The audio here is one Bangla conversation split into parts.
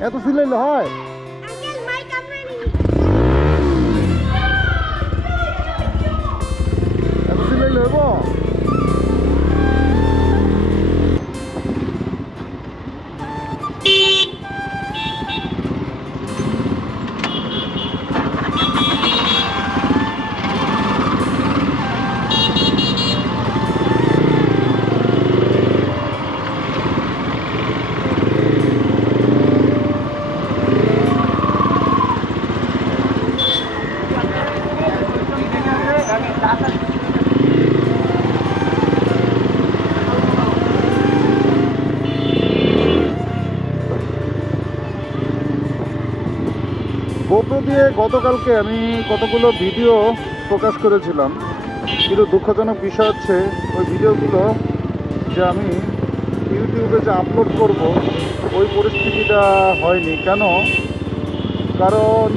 এত সিলাইলে হয়? গোপ্রো দিয়ে গতকালকে আমি কতগুলো ভিডিও প্রকাশ করেছিলাম। কিন্তু দুঃখজনক বিষয় হচ্ছে, ওই ভিডিওগুলো যে আমি ইউটিউবে যে আপলোড করব, ওই পরিস্থিতিটা হয়নি। কেন? কারণ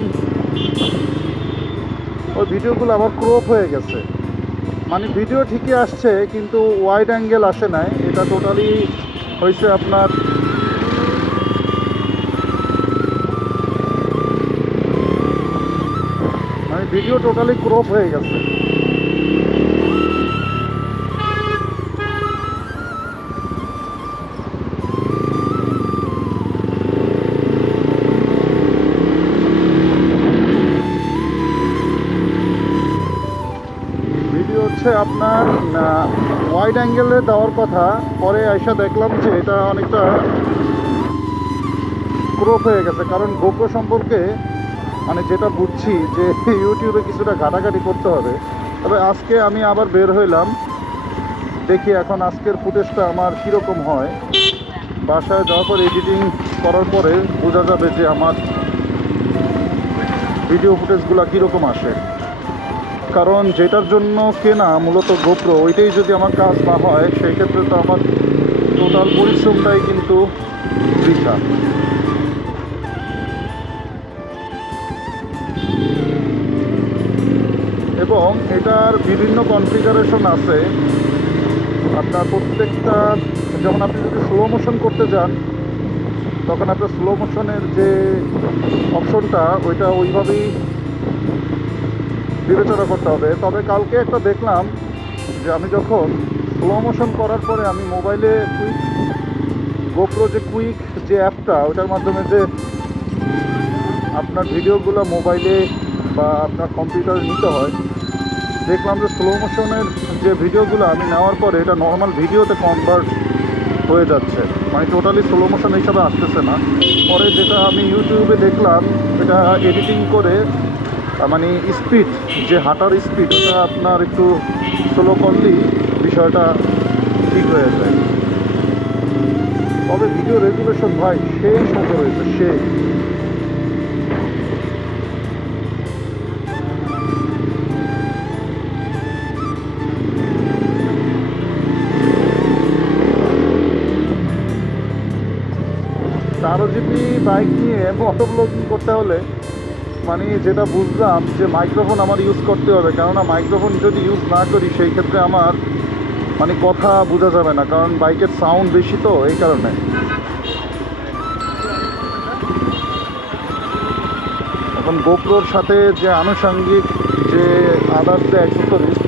ওই ভিডিওগুলো আমার ক্রপ হয়ে গেছে। মানে ভিডিও ঠিকই আসছে, কিন্তু ওয়াইড অ্যাঙ্গেল আসে নাই। এটা টোটালি হয়েছে আপনার ভিডিও টোটালি ক্রপ হয়ে গেছে। হচ্ছে আপনার ওয়াইড অ্যাঙ্গেলে দেওয়ার কথা। পরে আইসা দেখলাম যে এটা অনেকটা ক্রপ হয়ে গেছে। কারণ গোপ্রো সম্পর্কে মানে যেটা বুঝছি যে ইউটিউবে কিছুটা ঘাটাঘাটি করতে হবে। তবে আজকে আমি আবার বের হইলাম। দেখি এখন আজকের ফুটেজটা আমার কীরকম হয়। বাসায় যাওয়ার পর এডিটিং করার পরে বোঝা যাবে যে আমার ভিডিও ফুটেজগুলো কীরকম আসে। কারণ যেটার জন্য কেনা মূলত গোপ্রো ওইটাই যদি আমার কাজ না হয়, সেই ক্ষেত্রে তো আমার টোটাল পরিশ্রমটাই কিন্তু বৃথা। এবং এটার বিভিন্ন কনফিগারেশন আছে। আপনার প্রত্যেকটা, যখন আপনি যদি স্লো মোশন করতে যান, তখন আপনার স্লো মোশনের যে অপশনটা ওইটা ওইভাবেই বিবেচনা করতে হবে। তবে কালকে একটা দেখলাম যে আমি যখন স্লো মোশন করার পরে আমি মোবাইলে কুইক গোপ্রো যে কুইক যে অ্যাপটা ওটার মাধ্যমে যে আপনার ভিডিওগুলো মোবাইলে বা আপনার কম্পিউটারে নিতে হয় দেখলাম যে স্লো মোশনের যে ভিডিওগুলো আমি নেওয়ার পরে এটা নর্মাল ভিডিওতে কনভার্ট হয়ে যাচ্ছে। মানে টোটালি স্লো মোশন হিসাবে আসতেছে না। পরে যেটা আমি ইউটিউবে দেখলাম, এটা এডিটিং করে মানে স্পিড যে হাঁটার স্পিড ওটা আপনার একটু স্লো করলেই বিষয়টা ঠিক হয়ে যায়। তবে ভিডিও রেগুলেশন ভাই, সেই সুন্দর রয়েছে, সেই। জিবি বাইক নিয়ে অটো ব্লগিং করতে হলে মানে যেটা বুঝলাম যে মাইক্রোফোন আমার ইউজ করতে হবে। কেননা মাইক্রোফোন যদি ইউজ না করি, সেই ক্ষেত্রে আমার মানে কথা বোঝা যাবে না, কারণ বাইকের সাউন্ড বেশি তো, এই কারণে। এখন গোপ্রোর সাথে যে আনুষঙ্গিক যে আদার্স যে অ্যাক্সেসরিজ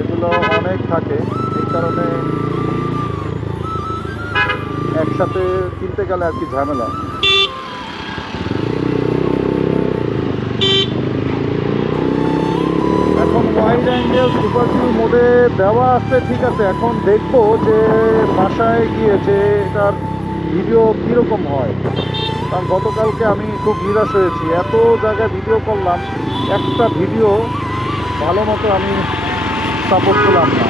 এগুলো অনেক থাকে, এই কারণে একসাথে কিনতে গেলে আর কি ঝামেলা। এখন ওয়াইড অ্যাঙ্গেল সুপার মোডে দেওয়া আছে, ঠিক আছে। এখন দেখব যে বাসায় গিয়ে যে এটার ভিডিও কীরকম হয়। কারণ গতকালকে আমি খুব নিরাশ হয়েছি। এত জায়গায় ভিডিও করলাম, একটা ভিডিও ভালো মতো আমি সাপোর্ট পেলাম না।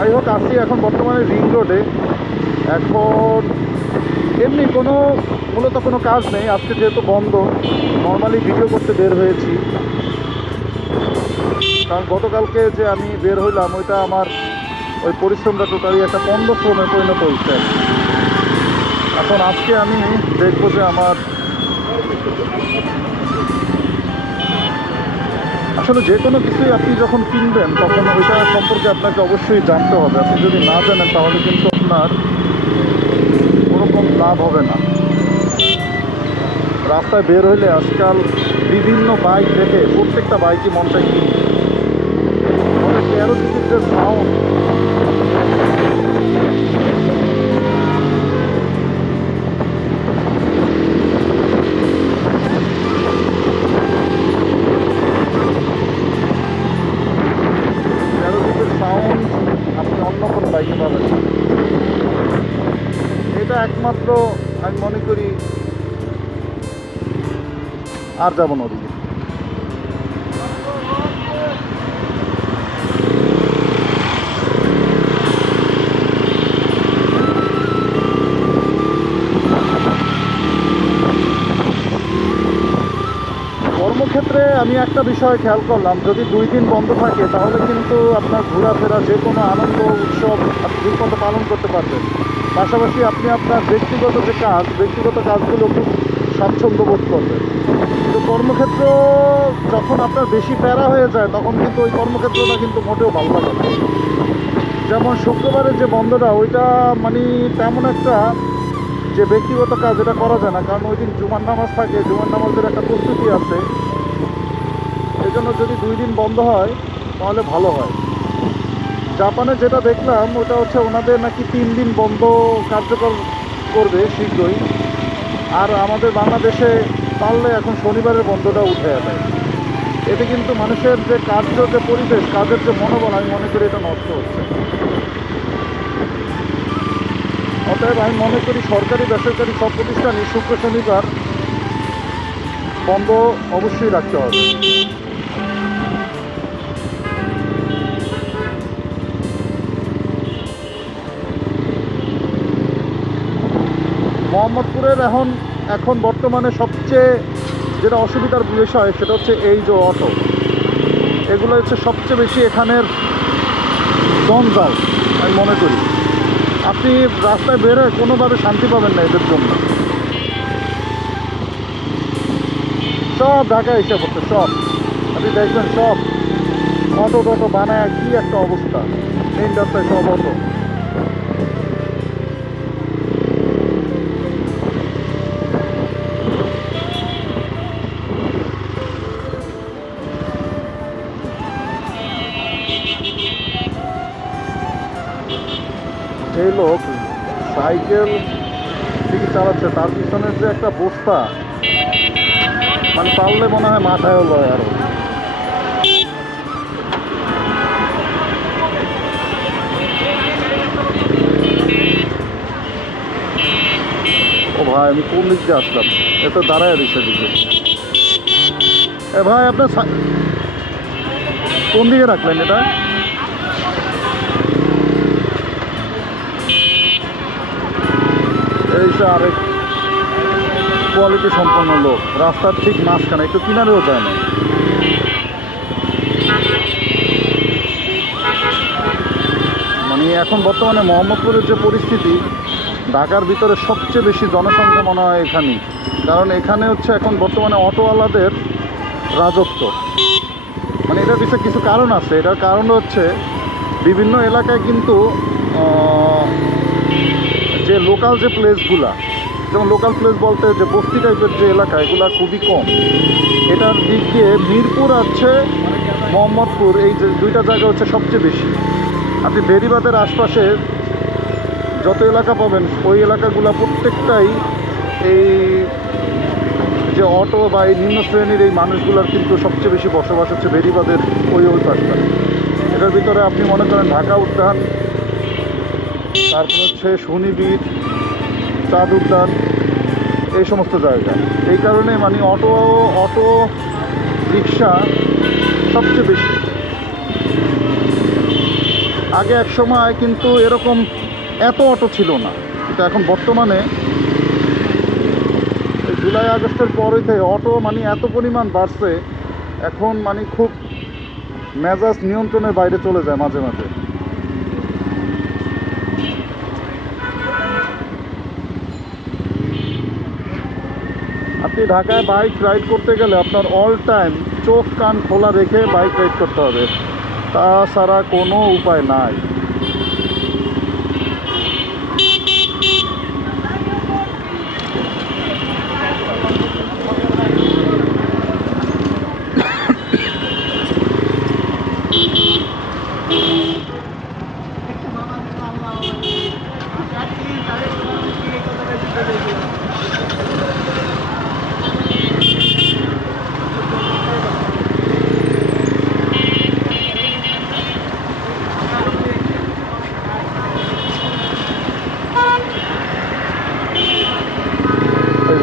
যাই হোক, আসি এখন বর্তমানে রিং রোডে। এখন এমনি কোনো, মূলত কোনো কাজ নেই। আজকে যেহেতু বন্ধ নর্মালি ভিডিও করতে বের হয়েছি। কারণ গতকালকে যে আমি বের হইলাম, ওইটা আমার ওই পরিশ্রমটা টোটালি একটা পণ্ড শ্রমে পরিণত হয়েছে। এখন আজকে আমি দেখব যে আমার আসলে যে কোনো কিছুই আপনি যখন কিনবেন, তখন ওইটা সম্পর্কে আপনাকে অবশ্যই জানতে হবে। আপনি যদি না জানেন, তাহলে কিন্তু আপনার কোনোরকম লাভ হবে না। রাস্তায় বের হইলে আজকাল বিভিন্ন বাইক দেখে প্রত্যেকটা বাইকই মন চাই আর যাব না ওদিকে। কর্মক্ষেত্রে আমি একটা বিষয় খেয়াল করলাম, যদি দুই দিন বন্ধ থাকে, তাহলে কিন্তু আপনার ঘোরাফেরা যে কোনো আনন্দ উৎসব আপনি ঠিক মতো পালন করতে পারবেন। পাশাপাশি আপনি আপনার ব্যক্তিগত যে কাজ, ব্যক্তিগত কাজগুলো খুব স্বাচ্ছন্দ্য বোধ করবেন। কর্মক্ষেত্র যখন আপনার বেশি প্যারা হয়ে যায়, তখন কিন্তু ওই কর্মক্ষেত্রটা কিন্তু মোটেও ভালো লাগে না। যেমন শুক্রবারের যে বন্ধটা, ওইটা মানে তেমন একটা যে ব্যক্তিগত কাজ এটা করা যায় না, কারণ ওই দিন জুমার নামাজ থাকে, জুমার নামাজের একটা প্রস্তুতি আছে। এই জন্য যদি দুই দিন বন্ধ হয়, তাহলে ভালো হয়। জাপানে যেটা দেখলাম, ওটা হচ্ছে ওনাদের নাকি তিন দিন বন্ধ কার্যকর করবে শীঘ্রই। আর আমাদের বাংলাদেশে পারলে এখন শনিবারের বন্ধটা উঠে যাবে এতে কিন্তু মানুষের যে কার্য যে পরিবেশ, কাজের যে মনোবল, আমি মনে করি এটা নষ্ট হচ্ছে। অতএব আমি মনে করি সরকারি, বেসরকারি সব প্রতিষ্ঠানই শুক্র, শনিবার বন্ধ অবশ্যই রাখতে হবে। মোহাম্মদপুরের এখন এখন বর্তমানে সবচেয়ে যেটা অসুবিধার বিষয় সেটা হচ্ছে এই যে অটো, এগুলো হচ্ছে সবচেয়ে বেশি এখানের জঞ্জাল, আমি মনে করি। আপনি রাস্তায় বেরোয় কোনোভাবে শান্তি পাবেন না এদের জন্য। সব ঢাকা এসে পড়ছে, সব। আপনি দেখবেন সব। অটো টটো বানায় কি একটা অবস্থা। মেন রাস্তায় সব অটো। সাইকেল ঠিকই চালাচ্ছে। তার পিছনের যে একটা বস্তা মানে পারলে মনে হয় মাথায় লয় আরও। ও ভাই, আমি কোন দিক দিয়ে আসলাম? এ তো দাঁড়ায় দিচ্ছে দিকে এ ভাই, আপনার কোন দিকে রাখলেন এটা? যে আরেক কোয়ালিটি সম্পন্ন লোক। রাস্তার ঠিক মাঝখানে, একটু কিনারেও যায় না। মানে এখন বর্তমানে মোহাম্মদপুরের যে পরিস্থিতি, ঢাকার ভিতরে সবচেয়ে বেশি জনসংখ্যা মনে হয় এখানেই। কারণ এখানে হচ্ছে এখন বর্তমানে অটোওয়ালাদের রাজত্ব। মানে এটার পিছনে কিছু কারণ আছে। এটার কারণ হচ্ছে বিভিন্ন এলাকায় কিন্তু যে লোকাল যে প্লেসগুলা যেমন লোকাল প্লেস বলতে যে বস্তি টাইপের যে এলাকা, এগুলা খুবই কম। এটার দিক দিয়ে মিরপুর আছে, মোহাম্মদপুর, এই যে দুইটা জায়গা হচ্ছে সবচেয়ে বেশি। আপনি বেরিবাদের আশপাশে যত এলাকা পাবেন, ওই এলাকাগুলা প্রত্যেকটাই এই যে অটো বা এই নিম্ন শ্রেণির এই মানুষগুলোর কিন্তু সবচেয়ে বেশি বসবাস হচ্ছে বেরিবাদের ওই ওই পাশটা এটার ভিতরে আপনি মনে করেন ঢাকা উদ্যান তারপর হচ্ছে শনিবীর চাঁদ উদ্যান এই সমস্ত জায়গা। এই কারণে মানে অটো অটো রিক্সা সবচেয়ে বেশি। আগে এক সময় কিন্তু এরকম এত অটো ছিল না। কিন্তু এখন বর্তমানে জুলাই, আগস্টের পর হইতে অটো মানে এত পরিমাণ বাড়ছে, এখন মানে খুব মেজাজ নিয়ন্ত্রণের বাইরে চলে যায় মাঝে মাঝে। আপনি ঢাকায় বাইক রাইড করতে গেলে আপনার অল টাইম চোখ, কান খোলা রেখে বাইক রাইড করতে হবে। তাছাড়া কোনো উপায় নাই।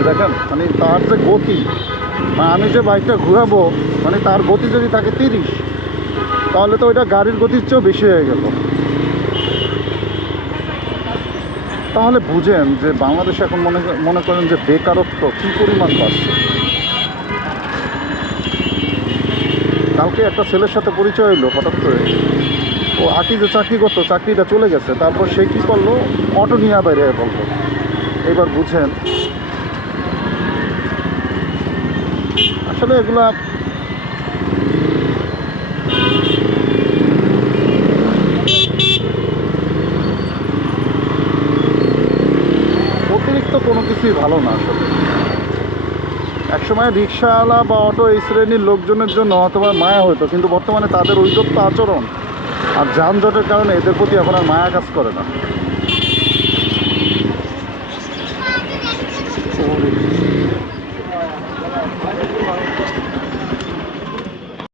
দেখেন মানে তার যে গতি মানে আমি যে বাইকটা ঘুরাবো মানে তার গতি যদি থাকে তিরিশ, তাহলে তো ওইটা গাড়ির গতির চেয়েও বেশি হয়ে গেল। তাহলে বুঝেন যে বাংলাদেশে এখন মনে মনে করেন যে বেকারত্ব কী পরিমাণ বাড়ছে। কালকে একটা ছেলের সাথে পরিচয় হইল হঠাৎ করে। ও আকি যে চাকরি করতো, চাকরিটা চলে গেছে, তারপর সে কী করল? অটো নিয়ে বাইরে বলল। এবার বুঝেন আসলে এগুলা অতিরিক্ত কোনো কিছুই ভালো না আসলে। একসময় রিক্সাওয়ালা বা অটো এই শ্রেণির লোকজনের জন্য অথবা মায়া হতো কিন্তু বর্তমানে তাদের ঐদত্ত আচরণ আর যানজটের কারণে এদের প্রতি এখন আর মায়া কাজ করে না।